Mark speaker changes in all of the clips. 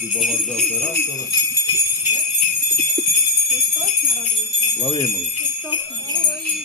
Speaker 1: Любого до оператора.
Speaker 2: Христос народився.
Speaker 1: Ловимо.
Speaker 2: Христос народився.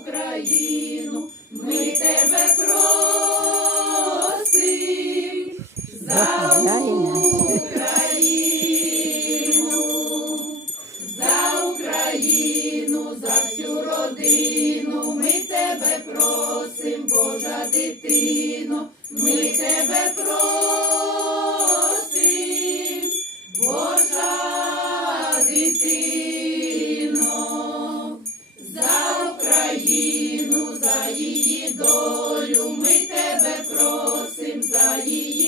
Speaker 3: Україну, ми тебе просим. За Україну, за Україну, за всю родину, ми тебе просим, Божа дитино, ми тебе просим, просим,